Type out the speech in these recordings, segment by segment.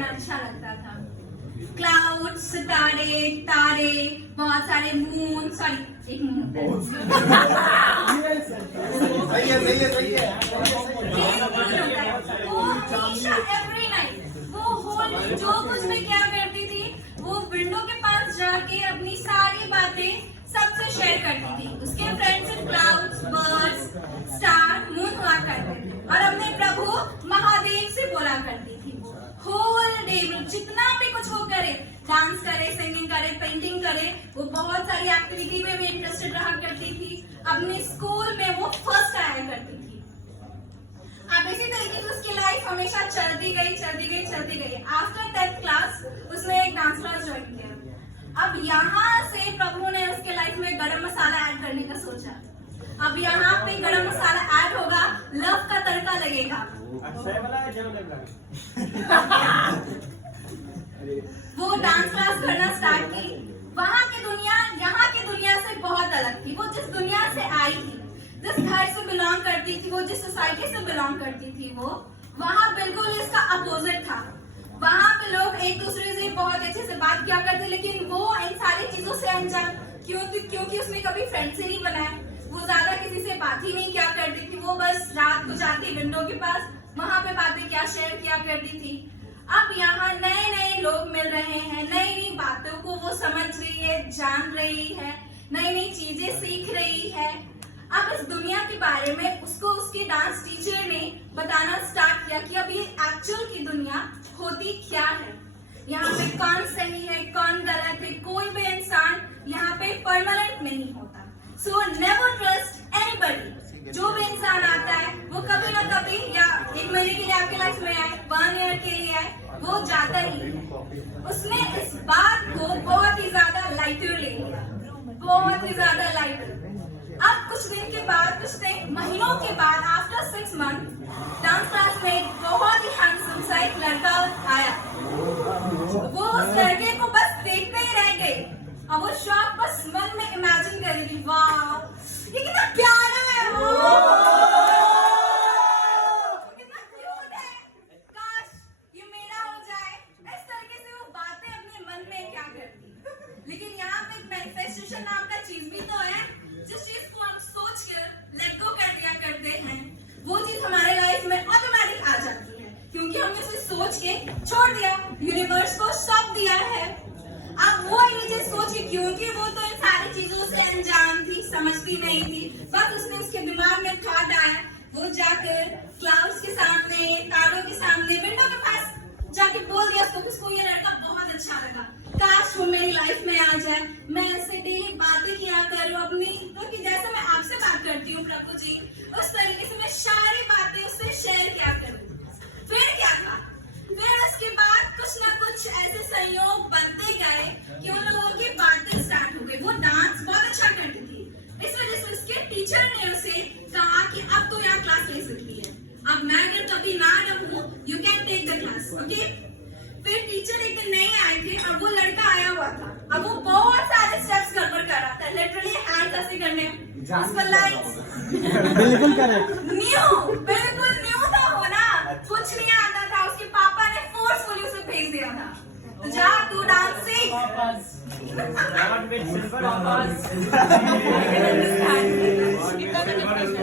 करना अच्छा लगता था। क्लाउड, सितारे, तारे, बहुत सारे मून, सॉरी एक मून वो हमेशा एवरी नाइट वो होल जो कुछ मैं क्या करती थी वो विंडो के पास जाके अपनी सारी बातें सबसे शेयर करती थी। उसके friends clouds, birds, star, moon हुआ करते थे और अपने प्रभु महादेव से बोला करती थी। होल डे में जितना भी कुछ वो करे, डांस करे, सिंगिंग करे, पेंटिंग करे, वो बहुत सारी एक्टिविटी में भी इंटरेस्टेड रहा करती थी। अपने स्कूल में वो फर्स्ट आया करती थी। अब इसी तरीके से उसकी लाइफ हमेशा चलती गई। आफ्टर 10th क्लास उसने एक डांस क्लास ज्वाइन किया। अब यहाँ से प्रभु ने उसके लाइफ में गरम मसाला ऐड करने का सोचा। अब यहाँ पे गरम मसाला ऐड होगा, लव का तड़का लगेगा। वो डांस क्लास करना स्टार्ट की। वहाँ की दुनिया यहाँ की दुनिया से बहुत अलग थी। वो जिस दुनिया से आई थी, जिस घर से बिलोंग करती थी, वो जिस सोसाइटी से बिलोंग करती थी, वो वहाँ बिल्कुल इसका अपोजिट था। वहाँ पे लोग एक दूसरे से बहुत अच्छे से बात किया करते, लेकिन वो इन सारी चीजों से अनजान, क्योंकि उसने कभी फ्रेंड से नहीं बनाया। वो ज्यादा किसी से बात ही नहीं किया करती थी। वो बस रात को जाती विंडो के पास, वहाँ पे बातें क्या शेयर किया करती थी। अब यहाँ नए लोग मिल रहे हैं, नई बातों को वो समझ रही है, जान रही है, नई चीजें सीख रही है। अब इस दुनिया के बारे में उसको उसके डांस टीचर ने बताना स्टार्ट किया कि अब ये एक्चुअल की दुनिया होती क्या है, यहाँ पे कौन सही है, कौन गलत है। कोई भी इंसान यहाँ पे परमानेंट नहीं होता। So never trust anybody. जो भी इंसान आता है वो कभी ना कभी या 1 महीने के लिए आपके लाइफ में आए, 1 ईयर के लिए आए, वो जाता ही है। उसने इस बात को बहुत ही ज्यादा लाइटर ले लिया, बहुत ही ज्यादा लाइटर। अब कुछ महीनों के बाद आफ्टर 6 मंथ डांस क्लास में बहुत ही हैंडसम सा एक लड़का आया। वो उस लड़के को बस देखते ही रह गए और वो शौक बस मन में इमेजिन कर रही थी, वाह ये कितना प्यारा है, वो कितना क्यूट है, काश ये मेरा हो जाए। इस तरीके से वो बातें अपने मन में क्या करती। लेकिन यहाँ पे एक मैनिफेस्टेशन नाम का चीज भी तो है, जिस चीज को हम सोच कर लेट गो कर दिया करते हैं, वो चीज हमारे लाइफ में ऑटोमेटिक आ जाती है, क्योंकि हमने उसे सोच के छोड़ दिया, यूनिवर्स को सौंप दिया है। अब वो ये चीज सोच के, क्योंकि वो तो इन सारी चीजों से अनजान थी, समझती नहीं थी, बस उसने उसके दिमाग में थॉट आया, वो जाकर क्लाउड्स के सामने, तारों के सामने, विंडो के पास जाके बोल दिया उसको ये लड़का बहुत अच्छा लगा, काश वो मेरी लाइफ में आ जाए, मैं ऐसे डेली बातें किया करूँ अपनी, क्योंकि जैसे मैं आपसे बात करती हूँ प्रभु जी, उस तरीके से मैं सारी बातें उससे शेयर किया करूँ। फिर क्या था, फिर उसके बाद कुछ ना कुछ ऐसे संयोग बनते गए कि उन लोगों की बातें स्टार्ट हो गई। वो डांस बहुत अच्छा करती थी, इस वजह से उसके टीचर ने उसे कहा कि अब तो यहाँ क्लास ले सकती है, अब मैं अगर कभी ना रहूं, you can take the class, okay. फिर टीचर एक दिन नहीं आए थे, अब वो लड़का आया हुआ था, अब वो बहुत सारे स्टेप्स गड़बड़ कर रहा था, लिटरली हैंड ऐसे करने, उसका लाइट्स बिल्कुल करेक्ट, बिल्कुल न्यू था वो ना, कुछ नहीं आता था। उसके पापा ने फोर्सफुली उसे भेज दिया था, तो जा तू डांस सीख।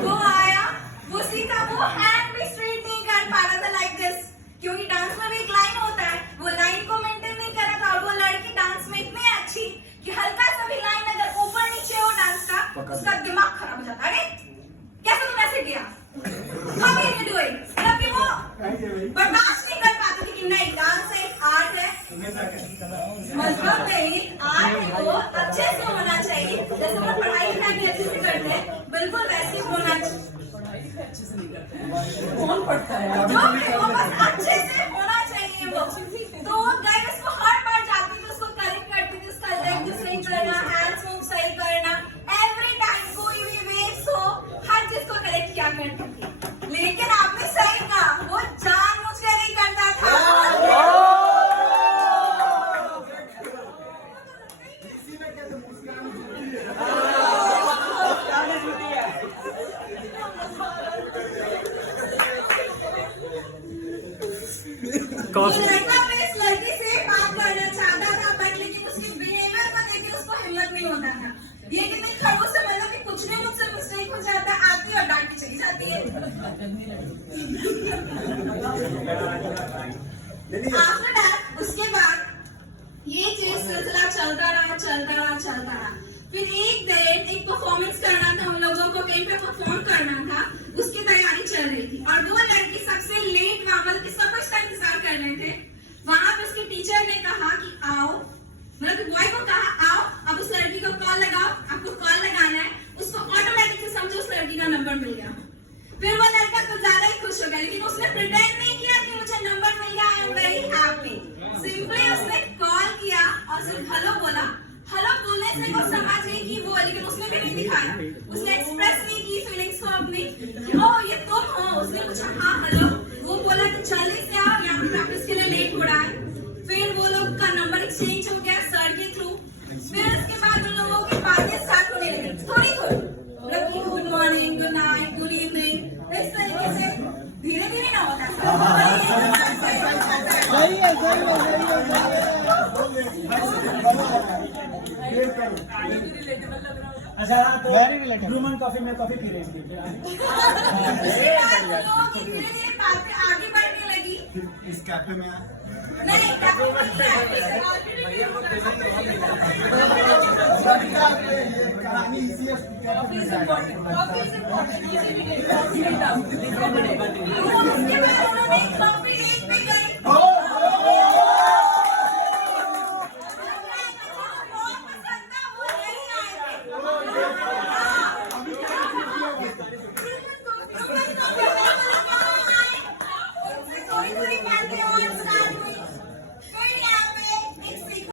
वो आया, वो सीखा, वो हैंड भी स्ट्रेट नहीं कर पा रहा था लाइक दिस, क्योंकि डांस में भी एक लाइन होता है, वो लाइन को मेंटेन नहीं कर रहा था। और वो लड़की डांस में इतनी अच्छी कि हल्का सा भी लाइन अगर ऊपर नीचे हो डांस का, उसका दिमाग खराब हो जाता है। कैसे तुम ऐसे किया, हाउ आर यू डूइंग, क्योंकि वो बर्दाश्त नहीं कर पाती थी कि नहीं डांस एक आर्ट है, मतलब नहीं आर्ट है, वो अच्छे से होना चाहिए, जैसे हम पढ़ाई लिखाई भी अच्छे से करते हैं, बिल्कुल वैसे होना चाहिए। कौन पढ़ता है जो भी वो बस अच्छे से होना चाहिए वो। तो गाइस उसको हर बार जाती थी, उसको करेक्ट करती थी, उसका लेग सही करना, हैंड्स मूव सही करना, एवरी टाइम कोई भी वेव्स हो, हर चीज को करेक्ट किया करती थी। लेकिन आपने सही कहा, वो जानबूझ कर नहीं करता था। चाहती है। After that, उसके बाद ये चीज सिलसिला चलता रहा। फिर एक दिन एक परफॉर्मेंस करना था, हम लोगों को कहीं पे परफॉर्म करना था, उसकी तैयारी चल रही थी और 2 लड़की सबसे लेट वहां, मतलब कि सब उसका इंतजार कर रहे थे। वहां पे उसके टीचर ने कहा कि आओ, मतलब बॉय को कहा आओ, अब उस लड़की को कॉल लगाओ, आपको कॉल लगाना है। उसको ऑटोमेटिक से समझो उस लड़की का नंबर मिल गया। फिर वो लड़का तो ज्यादा ही खुश हो गया, लेकिन उसने प्रिटेंड नहीं किया कि मुझे नंबर मिल गया, I am very happy. Simply उसने कॉल किया और सिर्फ हेलो बोला। हेलो बोलने से वो समझ गई कि वो, लेकिन उसने भी नहीं दिखाया, उसने एक्सप्रेस नहीं की फीलिंग्स को अपनी कि ओ ये तुम हो। उसने पूछा हाँ हेलो, वो बोला कि जल्दी से आओ, यहाँ पे प्रैक्टिस के लिए लेट हो रहा है। फिर वो लोग का नंबर एक्सचेंज हो गया सर के थ्रू। फिर उसके बाद उन लोगों की बातें स्टार्ट होने लगी थोड़ी मतलब कि good morning, good night, good evening, इस तरीके से धीरे धीरे ना होता सही है अच्छा तो Very relatable. ह्यूमन कॉफी में कॉफी पी रही थी उसके बाद उन लोगों की धीरे धीरे बातें आगे बढ़ने लगी। इस कैफे में नहीं कैफे में नहीं है। कहानी इसी कैफे में उसके बाद उन्होंने कॉफी